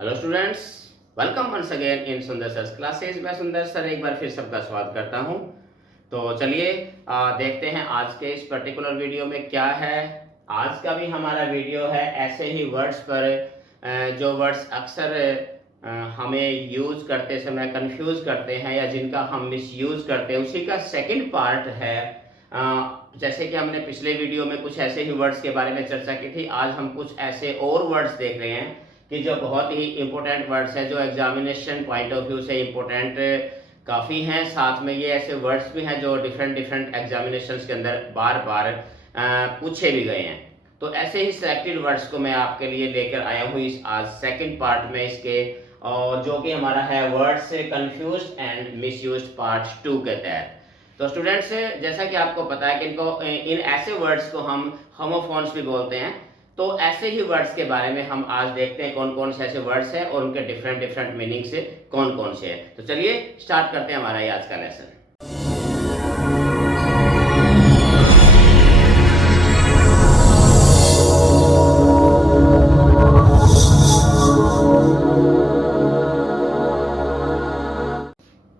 Hello students, welcome once again in Sundar sir classes. मैं सुंदर sir एक बार फिर सबका स्वागत करता हूं। तो चलिए देखते हैं आज के इस पर्टिकुलर वीडियो में क्या है। आज का भी हमारा वीडियो है ऐसे ही वर्ड्स पर जो वर्ड्स अक्सर हमें यूज़ करते समय कंफ्यूज करते हैं या जिनका हम मिसयूज़ करते हैं, उसी का सेकंड पार्ट है। जैसे कि हमने पिछले वीडियो में कुछ ऐसे ही वर्ड्स के बारे में चर्चा की थी, आज हम कुछ ऐसे और वर्ड्स देख रहे हैं कि जो बहुत ही इंपॉर्टेंट वर्ड्स हैं, जो एग्जामिनेशन पॉइंट ऑफ व्यू से इंपॉर्टेंट काफ़ी हैं। साथ में ये ऐसे वर्ड्स भी हैं जो डिफरेंट डिफरेंट एग्जामिनेशंस के अंदर बार बार पूछे भी गए हैं। तो ऐसे ही सेलेक्टेड वर्ड्स को मैं आपके लिए लेकर आया हूँ इस आज सेकंड पार्ट में इसके, और जो कि हमारा है words confused and misused part 2 के तहत। तो स्टूडेंट्स, जैसा कि आपको पता है कि इनको इन ऐसे वर्ड्स को हम होमोफोन्स भी बोलते हैं। तो ऐसे ही वर्ड्स के बारे में हम आज देखते हैं कौन कौन से ऐसे वर्ड्स हैं और उनके डिफरेंट डिफरेंट मीनिंग से कौन कौन से हैं। तो चलिए स्टार्ट करते हैं हमारा ये आज का लेसन।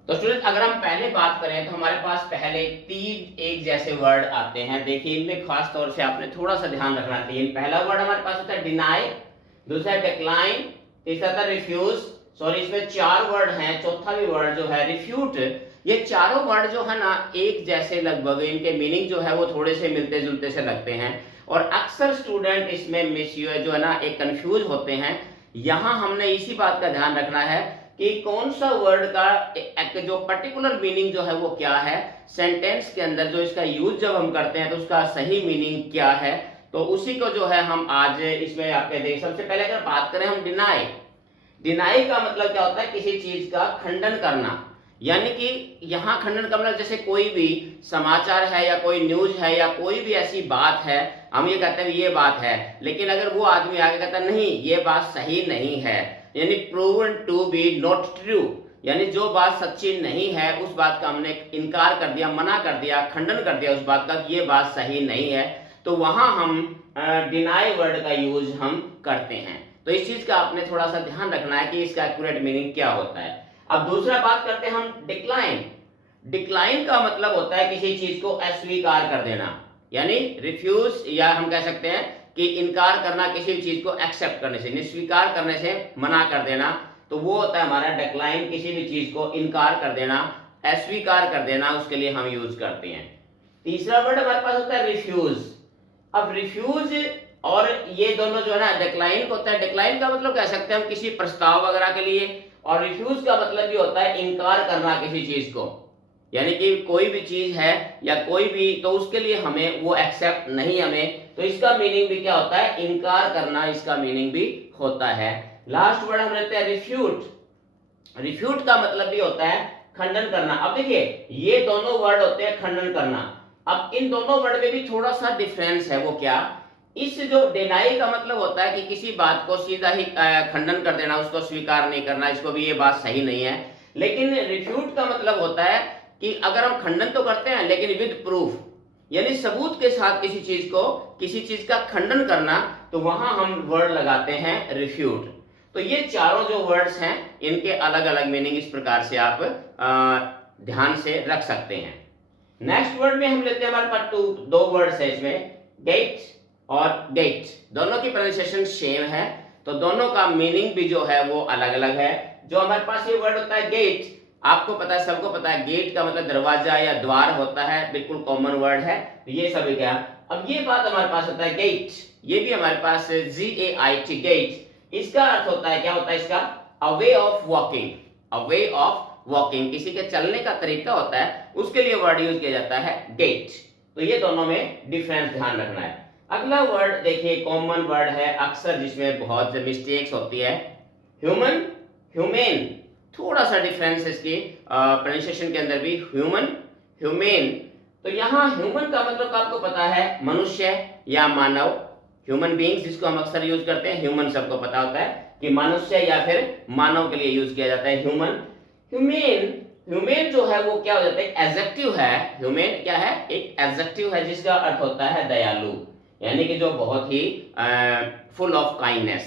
तो स्टूडेंट, अगर हम पहले बात करें तो हमारे पास पहले तीन एक जैसे वर्ड आते हैं। देखिए, इनमें खास तौर से आपने थोड़ा सा ध्यान रखना चाहिए। पहला वर्ड हमारे पास होता है डिनाई, दूसरा डिक्लाइन, तीसरा था रिफ्यूज। सॉरी, इसमें चार वर्ड हैं, चौथा भी वर्ड जो है रिफ्यूट। ये चारों वर्ड जो है ना एक जैसे लगभग, इनके मीनिंग जो है वो थोड़े से मिलते जुलते से लगते हैं और अक्सर स्टूडेंट इसमें जो है ना एक कंफ्यूज होते हैं। यहाँ हमने इसी बात का ध्यान रखना है कि कौन सा वर्ड का जो पर्टिकुलर मीनिंग जो है वो क्या है, सेंटेंस के अंदर जो इसका यूज जब हम करते हैं तो उसका सही मीनिंग क्या है। तो उसी को जो है हम आज इसमें आपके देख। सबसे पहले अगर बात करें हम डिनाई, डिनाई का मतलब क्या होता है? किसी चीज का खंडन करना। यानी कि यहाँ खंडन का मतलब जैसे कोई भी समाचार है या कोई न्यूज है या कोई भी ऐसी बात है, हम ये कहते हैं ये बात है, लेकिन अगर वो आदमी आगे कहता है नहीं ये बात सही नहीं है, यानी proven to be not true, यानी जो बात सच्ची नहीं है उस बात का हमने इनकार कर दिया, मना कर दिया, खंडन कर दिया उस बात का, ये बात सही नहीं है, तो वहां हम डिनाई वर्ड का यूज हम करते हैं। तो इस चीज का आपने थोड़ा सा ध्यान रखना है कि इसका एक्यूरेट मीनिंग क्या होता है। अब दूसरा बात करते हैं हम डिक्लाइन। डिक्लाइन का मतलब होता है किसी चीज को अस्वीकार कर देना, यानी रिफ्यूज, या हम कह सकते हैं कि इनकार करना, किसी भी चीज को एक्सेप्ट करने से, निस्वीकार करने से मना कर देना, तो वो होता है हमारा डिक्लाइन। किसी भी चीज को इनकार कर देना, अस्वीकार कर देना, उसके लिए हम यूज करते हैं। तीसरा वर्ड हमारे पास होता है रिफ्यूज। अब रिफ्यूज और ये दोनों जो है ना डिक्लाइन होता है। डिक्लाइन का मतलब कह सकते हैं हम किसी प्रस्ताव वगैरह के लिए, और रिफ्यूज का मतलब भी होता है इनकार करना किसी चीज को, यानी कि कोई भी चीज है या कोई भी, तो उसके लिए हमें वो एक्सेप्ट नहीं हमें, तो इसका मीनिंग भी क्या होता है? इनकार करना, इसका मीनिंग भी होता है। लास्ट वर्ड हम लेते हैं रिफ्यूट। रिफ्यूट का मतलब भी होता है खंडन करना। अब देखिए, ये दोनों वर्ड होते हैं खंडन करना। अब इन दोनों वर्ड में भी थोड़ा सा डिफरेंस है। वो क्या? इस जो डिनाई का मतलब होता है कि किसी बात को सीधा ही खंडन कर देना, उसको स्वीकार नहीं करना, इसको भी ये बात सही नहीं है। लेकिन रिफ्यूट का मतलब होता है कि अगर हम खंडन तो करते हैं लेकिन विद प्रूफ, यानी सबूत के साथ किसी चीज को, किसी चीज का खंडन करना, तो वहां हम वर्ड लगाते हैं रिफ्यूट। तो ये चारों जो वर्ड्स हैं इनके अलग अलग मीनिंग इस प्रकार से आप ध्यान से रख सकते हैं। नेक्स्ट वर्ड में हम लेते हैं, हमारे पास दो वर्ड्स है इसमें, गेट और गेट। दोनों की प्रोनाउंसिएशन सेम है, तो दोनों का मीनिंग भी जो है वो अलग अलग है। जो हमारे पास ये वर्ड होता है गेट, आपको पता है, सबको पता है, गेट का मतलब दरवाजा या द्वार होता है, बिल्कुल कॉमन वर्ड है, ये सभी क्या। अब ये बात हमारे पास होता है गेट, ये भी हमारे पास GAIT, गेट। इसका अर्थ होता है, क्या होता है इसका? A way of walking, a way of walking, किसी के चलने का तरीका होता है, उसके लिए वर्ड यूज किया जाता है गेट। तो ये दोनों में डिफरेंस ध्यान रखना है। अगला वर्ड देखिए, कॉमन वर्ड है, अक्सर जिसमें बहुत मिस्टेक्स होती है, ह्यूमन, ह्यूमेन। थोड़ा सा डिफरेंस इसकी प्रोनाउंसिएशन के अंदर भी, ह्यूमन, ह्यूमेन। तो यहाँ ह्यूमन का मतलब आपको पता है मनुष्य या मानव, ह्यूमन बीइंग्स जिसको हम अक्सर यूज करते हैं। ह्यूमन सबको पता होता है कि मनुष्य या फिर मानव के लिए यूज किया जाता है ह्यूमन। ह्यूमेन, ह्यूमेन जो है वो क्या हो जाता है? एडजेक्टिव है। ह्यूमेन क्या है? एक एडजेक्टिव है जिसका अर्थ होता है दयालु, यानी कि जो बहुत ही full of kindness,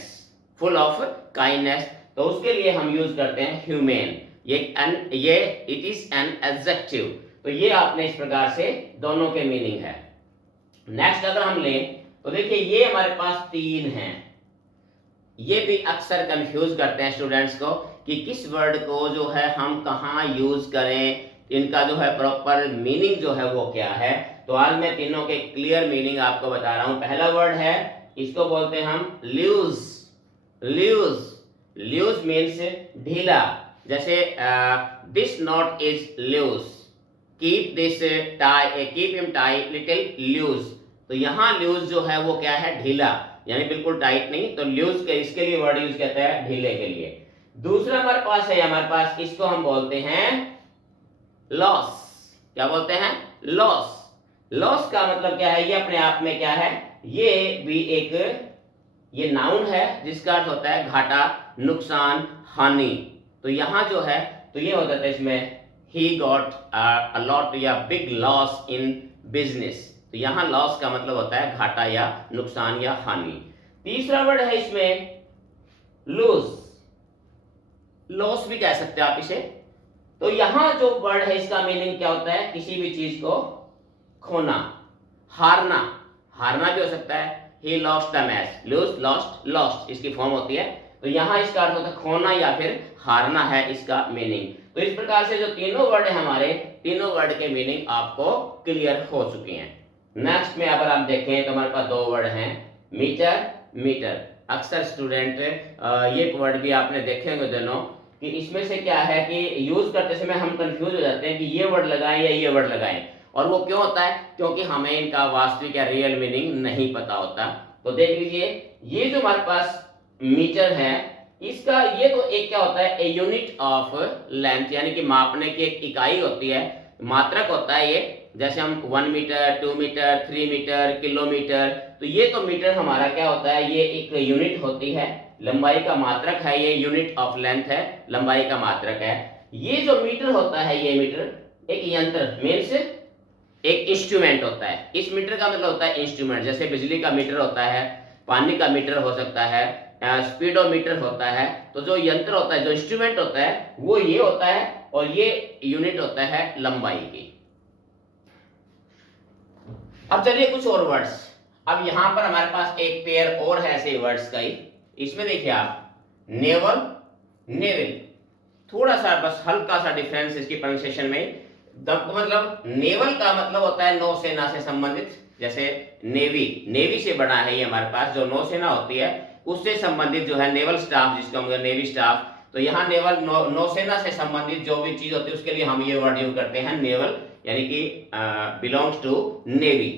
full of kindness. तो उसके लिए हम यूज करते हैं ह्यूमेन। ये इट इज एन एडजेक्टिव। तो ये आपने इस प्रकार से दोनों के मीनिंग है। नेक्स्ट अगर हम लें तो देखिए ये हमारे पास तीन हैं। ये भी अक्सर कंफ्यूज करते हैं स्टूडेंट्स को कि किस वर्ड को जो है हम कहाँ यूज करें, इनका जो है प्रॉपर मीनिंग जो है वो क्या है। तो आज मैं तीनों के क्लियर मीनिंग आपको बता रहा हूं। पहला वर्ड है, इसको बोलते हैं हम लूज। लूज लूज मीन्स ढीला। जैसे this not is loose, keep this tie, keep him tie little loose. तो यहाँ लूज जो है वो क्या है, ढीला, यानी बिल्कुल टाइट नहीं। तो लूज के इसके लिए वर्ड यूज करता है ढीले के लिए। दूसरा हमारे पास है, हमारे पास इसको हम बोलते हैं लॉस। क्या बोलते हैं, लॉस। लॉस का मतलब क्या है, ये अपने आप में क्या है, ये भी एक ये नाउन है जिसका अर्थ होता है घाटा, नुकसान, हानि। तो यहां जो है तो ये हो जाता है इसमें he got a lot या big loss in business। तो यहां लॉस का मतलब होता है घाटा या नुकसान या हानि। तीसरा वर्ड है इसमें लूज, लॉस भी कह सकते हैं आप इसे। तो यहां जो वर्ड है इसका मीनिंग क्या होता है, किसी भी चीज को खोना, हारना। हारना भी हो सकता है, he lost the match, lose, lost, lost इसकी फॉर्म होती है। तो यहां इसका अर्थ होता है खोना या फिर हारना है इसका मीनिंग। तो इस प्रकार से जो तीनों वर्ड है हमारे, तीनों वर्ड के मीनिंग आपको क्लियर हो चुकी हैं। नेक्स्ट में अगर आप देखें तो हमारे पास दो वर्ड हैं, मीटर, मीटर। अक्सर स्टूडेंट ये वर्ड भी आपने देखे होंगे दोनों, कि इसमें से क्या है कि यूज करते समय हम कंफ्यूज हो जाते हैं कि ये वर्ड लगाएं या ये वर्ड लगाएं। और वो क्यों होता है, क्योंकि हमें इनका वास्तविक या रियल मीनिंग नहीं पता होता। तो देख लीजिए, ये जो हमारे पास मीटर है, इसका ये तो एक क्या होता है, ए यूनिट ऑफ लेंथ, यानी कि मापने की एक इकाई होती है, मात्रक होता है ये। जैसे हम 1 मीटर, 2 मीटर, 3 मीटर, किलोमीटर। तो ये तो मीटर हमारा क्या होता है, ये एक यूनिट होती है, लंबाई का मात्रक है, ये यूनिट ऑफ लेंथ है, लंबाई का मात्रक है। ये जो मीटर होता है, ये मीटर एक यंत्र मीन्स एक इंस्ट्रूमेंट होता है। इस मीटर का मतलब होता है इंस्ट्रूमेंट। जैसे बिजली का मीटर होता है, पानी का मीटर हो सकता है, स्पीडोमीटर होता है। तो जो यंत्र होता है, जो इंस्ट्रूमेंट होता है, वो ये होता है, और ये यूनिट होता है लंबाई की। अब चलिए कुछ और वर्ड्स। अब यहां पर हमारे पास एक पेयर और है ऐसे वर्ड्स का ही। इसमें देखिए आप, नेवल, नेविल, थोड़ा सा बस हल्का सा डिफरेंस इसकी प्रोनाउंसिएशन में। मतलब नेवल का मतलब होता है नौसेना से संबंधित। जैसे नेवी, नेवी से बना है ये हमारे पास, जो नौसेना होती है उससे संबंधित जो है नेवल स्टाफ, जिसको हम नेवी स्टाफ। तो यहाँ नेवल नौसेना से संबंधित जो भी चीज होती है उसके लिए हम ये वर्ड यूज करते हैं नेवल, यानी कि belongs to navy,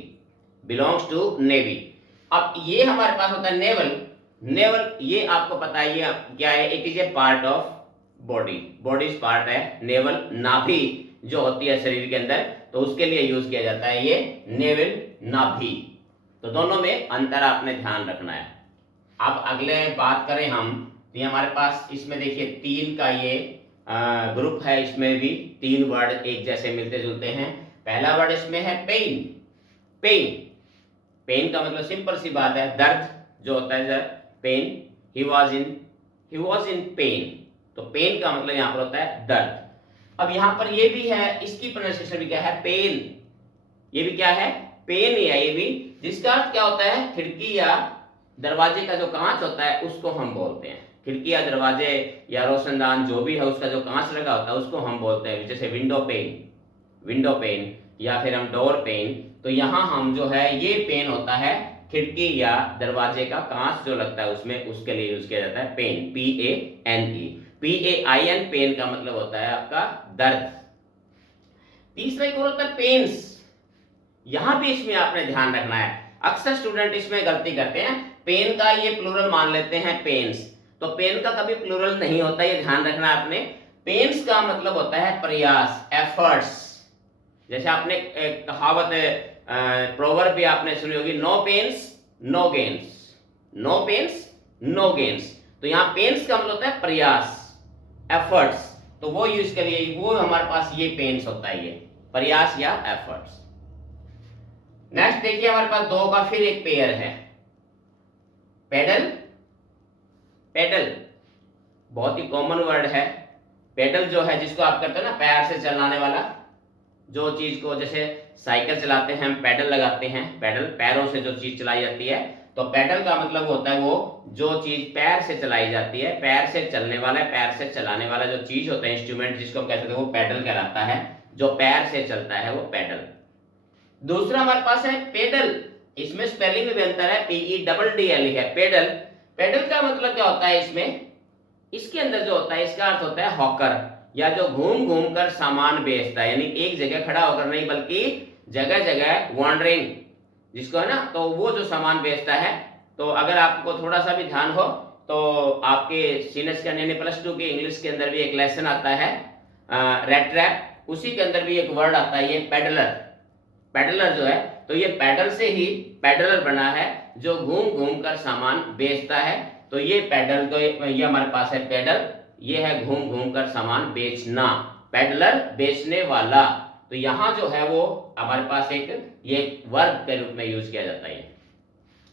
belongs to navy. अब ये हमारे पास होता है नेवल। नेवल ये आपको पता है ये क्या है, it is a part of body, bodies part है। नेवल नाभि जो होती है शरीर के अंदर, तो उसके लिए यूज किया जाता है ये नेवल, नाभि। तो दोनों में अंतर आपने ध्यान रखना है। अब अगले बात करें हम, तो ये हमारे पास इसमें देखिए तीन का ये ग्रुप है। इसमें भी तीन वर्ड एक जैसे मिलते जुलते हैं। पहला वर्ड इसमें है पेन। पेन, पेन का मतलब सिंपल सी बात है, दर्द जो होता है sir, pain. He was in pain. तो पेन का मतलब यहाँ पर होता है दर्द। अब यहाँ पर ये भी है, इसकी प्रोनाउंसिएशन भी क्या है, पेन। ये भी क्या है, पेन ही है ये भी, जिसका अर्थ क्या होता है, खिड़की या दरवाजे का जो कांच होता है उसको हम बोलते हैं। खिड़की या दरवाजे या रोशनदान जो भी है, उसका जो कांच लगा होता है उसको हम बोलते हैं। जैसे विंडो पेन, विंडो पेन, या फिर हम डोर पेन। तो यहाँ हम जो है ये पेन होता है खिड़की या दरवाजे का कांच जो लगता है उसमें, उसके लिए यूज किया जाता है पेन, PANE। PAIN, पेन का मतलब होता है आपका दर्द। तीसरा एक और होता है पेन्स। यहां भी इसमें आपने ध्यान रखना है, अक्सर स्टूडेंट इसमें गलती करते हैं, पेन का ये प्लूरल मान लेते हैं पेन्स। तो पेन का कभी प्लूरल नहीं होता, ये ध्यान रखना है आपने। पेन्स का मतलब होता है प्रयास, एफर्ट्स। जैसे आपने एक कहावत प्रोवर्ब भी आपने सुनी होगी, no pains no gains, no pains no gains. तो यहाँ पेन्स का मतलब होता है प्रयास, एफर्ट्स। तो वो यूज करिए, वो हमारे पास ये पेन्स होता है, ये प्रयास या एफर्ट्स। नेक्स्ट देखिए हमारे पास दो का फिर एक पेयर है, पेडल, पेडल। बहुत ही कॉमन वर्ड है। पेडल जो है जिसको आप करते हो ना पैर से चलाने वाला, जो चीज को जैसे साइकिल चलाते हैं हम पैडल लगाते हैं, पैडल पैरों से जो चीज चलाई जाती है, तो पैडल का मतलब होता है वो जो चीज पैर से चलाई जाती है, पैर से चलने वाला, पैर से चलाने वाला जो चीज होता है इंस्ट्रूमेंट जिसको हम कहते हैं वो पैडल कहलाता है, जो पैर से चलता है वो पैडल। दूसरा हमारे पास है पेडल, इसमें स्पेलिंग में भी अंतर है, PEDDL है पेडल। पेडल का मतलब क्या होता है इसमें, इसके अंदर जो होता है इसका अर्थ होता है हॉकर, या जो घूम घूम कर सामान बेचता है, यानी एक जगह खड़ा होकर नहीं बल्कि जगह जगह वॉन्डरिंग जिसको है ना, तो वो जो सामान बेचता है। तो अगर आपको थोड़ा सा भी ध्यान हो तो आपके सीनियर के यानी +2 के इंग्लिश के अंदर भी एक लेसन आता है रेड ट्रैप, उसी के अंदर भी एक वर्ड आता है ये पेडलर। पेडलर जो है तो ये पैडल से ही पेडलर बना है, जो घूम घूम कर सामान बेचता है। तो ये पेडल, तो ये हमारे पास है पेडल, ये है घूम घूम कर सामान बेचना, पेडलर बेचने वाला। तो यहाँ जो है वो हमारे पास एक ये वर्ब के रूप में यूज किया जाता है।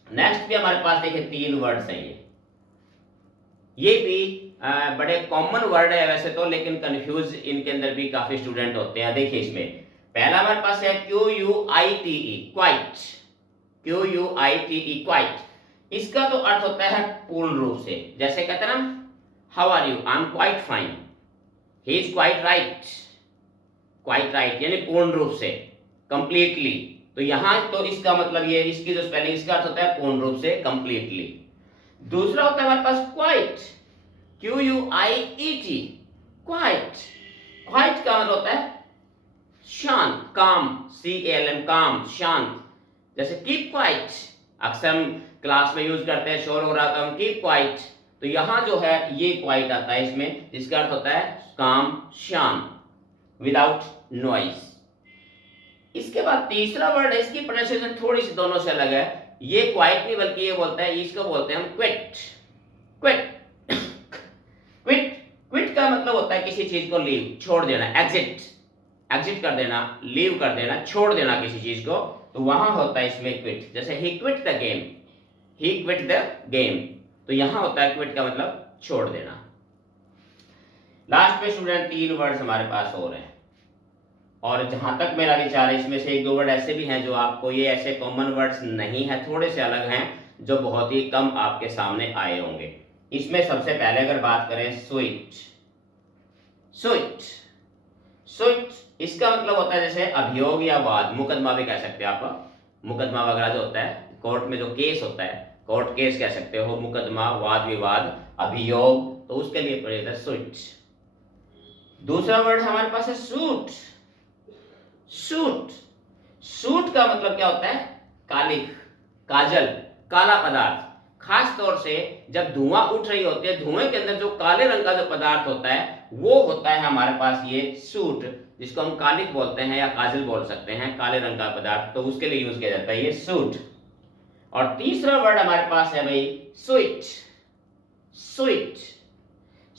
नेक्स्ट भी हमारे पास देखिए 3 वर्ड्स हैं, ये भी बड़े कॉमन वर्ड है वैसे तो, लेकिन कंफ्यूज इनके अंदर भी काफी स्टूडेंट होते हैं। देखिए इसमें पहला हमारे पास है QUITE क्वाइट, QUITE क्वाइट। इसका तो अर्थ होता है पूर्ण रूप से, जैसे कहते हैं ना how are you, I am quite fine, he is quite right, quite right यानी पूर्ण रूप से, कंप्लीटली। तो यहां तो इसका मतलब ये, इसकी जो स्पेलिंग इसका अर्थ होता है पूर्ण रूप से, कंप्लीटली। दूसरा होता है हमारे पास क्वाइट, QUIET क्वाइट। क्वाइट का मतलब होता है शांत, काम, CALM काम, शांत। जैसे कीप क्वाइट, अक्सर हम क्लास में यूज करते हैं, शोर हो रहा था हम कीप क्वाइट, तो यहां जो है ये क्वाइट आता है इसमें, जिसका अर्थ होता है काम, शांत, विदाउट नॉइज। इसके बाद तीसरा वर्ड है, इसकी प्रोनाउंसिएशन थोड़ी सी दोनों से अलग है, ये क्वाइट नहीं बल्कि ये बोलता है, इसको बोलते हैं हम क्विट, क्विट क्विट। क्विट का मतलब होता है किसी चीज को लीव, छोड़ देना, एग्जिट, एग्जिट कर देना, लीव कर देना, छोड़ देना किसी चीज को, तो वहां होता है इसमें क्विट। जैसे ही quit the game, he quit the game, तो यहां होता है क्विट का मतलब छोड़ देना। लास्ट में स्टूडेंट 3 वर्ड्स हमारे पास हो रहे हैं, और जहां तक मेरा विचार है इसमें से 1-2 वर्ड ऐसे भी हैं जो आपको, ये ऐसे कॉमन वर्ड्स नहीं है, थोड़े से अलग हैं, जो बहुत ही कम आपके सामने आए होंगे। इसमें सबसे पहले अगर बात करें स्वीट, स्वीट, स्वीट इसका मतलब होता है जैसे अभियोग या वाद, मुकदमा भी कह सकते हैं आप, मुकदमा वगैरह जो होता है कोर्ट में, जो केस होता है कोर्ट केस कह सकते हो, मुकदमा, वाद विवाद, अभियोग, तो उसके लिए पड़ेगा स्वीट। दूसरा वर्ड हमारे पास है सूट, सूट। सूट का मतलब क्या होता है, कालिक, काजल, काला पदार्थ। खास तौर से जब धुआं उठ रही होती है, धुएं के अंदर जो काले रंग का जो पदार्थ होता है वो होता है हमारे पास ये सूट, जिसको हम कालिक बोलते हैं या काजल बोल सकते हैं, काले रंग का पदार्थ, तो उसके लिए यूज किया जाता है ये सूट। और तीसरा वर्ड हमारे पास है भाई स्वीट, स्वीट।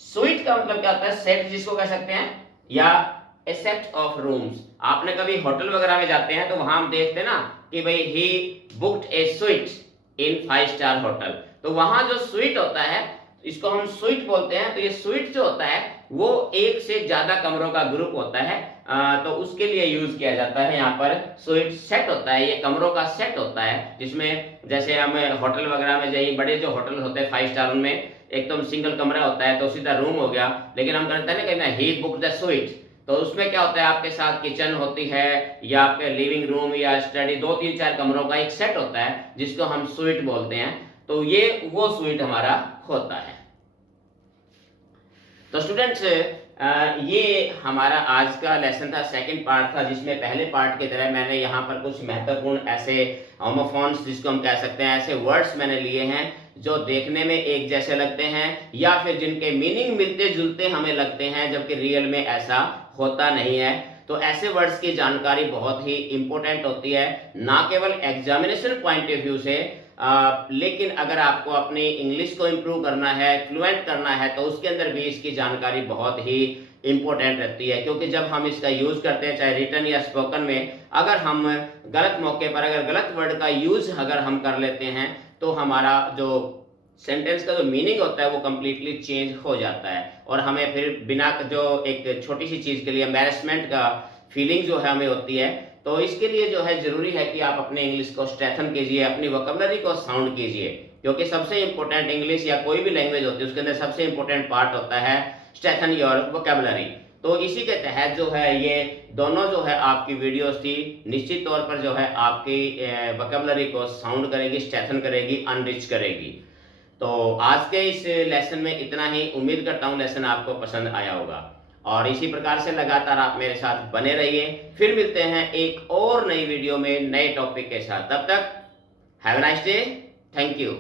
स्वीट का मतलब क्या होता है, सेट जिसको कह सकते हैं, या ए सेट ऑफ रूम्स। आपने कभी होटल वगैरह में जाते हैं तो वहां हम देखते हैं ना कि भाई he booked a suite in 5 star hotel, तो वहां जो स्वीट होता है इसको हम स्वीट बोलते हैं। तो ये स्वीट जो होता है वो एक से ज्यादा कमरों का ग्रुप होता है, तो उसके लिए यूज किया जाता है। यहाँ पर स्वीट सेट होता है, ये कमरों का सेट होता है, जिसमें जैसे हम होटल वगैरह में जाइए, बड़े जो होटल होते हैं 5 स्टार, उनमें एकदम सिंगल कमरा होता है तो सीधा रूम हो गया, लेकिन हम कहते हैं ना ही बुक द स्वीट, तो उसमें क्या होता है आपके साथ किचन होती है या आपके लिविंग रूम या स्टडी, 2-3-4 कमरों का एक सेट होता है जिसको हम स्वीट बोलते हैं। तो ये वो स्वीट हमारा होता है। तो स्टूडेंट्स ये हमारा आज का लेसन था, सेकंड पार्ट था, जिसमें पहले पार्ट की तरह मैंने यहाँ पर कुछ महत्वपूर्ण ऐसे होमोफोन्स जिसको हम कह सकते हैं, ऐसे वर्ड्स मैंने लिए हैं जो देखने में एक जैसे लगते हैं या फिर जिनके मीनिंग मिलते जुलते हमें लगते हैं, जबकि रियल में ऐसा होता नहीं है। तो ऐसे वर्ड्स की जानकारी बहुत ही इंपॉर्टेंट होती है, ना केवल एग्जामिनेशन पॉइंट ऑफ व्यू से, लेकिन अगर आपको अपनी इंग्लिश को इम्प्रूव करना है, फ्लुएंट करना है, तो उसके अंदर भी इसकी जानकारी बहुत ही इंपॉर्टेंट रहती है। क्योंकि जब हम इसका यूज करते हैं चाहे रिटन या स्पोकन में, अगर हम गलत मौके पर अगर गलत वर्ड का यूज अगर हम कर लेते हैं तो हमारा जो सेंटेंस का जो मीनिंग होता है वो कम्प्लीटली चेंज हो जाता है, और हमें फिर बिना जो एक छोटी सी चीज़ के लिए एम्बैरेसमेंट का फीलिंग जो है हमें होती है। तो इसके लिए जो है ज़रूरी है कि आप अपने इंग्लिश को स्ट्रेंथन कीजिए, अपनी वोकैबुलरी को साउंड कीजिए, क्योंकि सबसे इंपॉर्टेंट इंग्लिश या कोई भी लैंग्वेज होती है उसके अंदर सबसे इंपॉर्टेंट पार्ट होता है स्ट्रेंथन योर वोकैबुलरी। तो इसी के तहत जो है ये दोनों जो है आपकी वीडियोस थी, निश्चित तौर पर जो है आपकी वोकैबुलरी को साउंड करेगी, स्ट्रेंथन करेगी, अनरिच करेगी। तो आज के इस लेसन में इतना ही। उम्मीद करता हूँ लेसन आपको पसंद आया होगा, और इसी प्रकार से लगातार आप मेरे साथ बने रहिए। फिर मिलते हैं एक और नई वीडियो में नए टॉपिक के साथ। तब तक have a nice day. Thank you.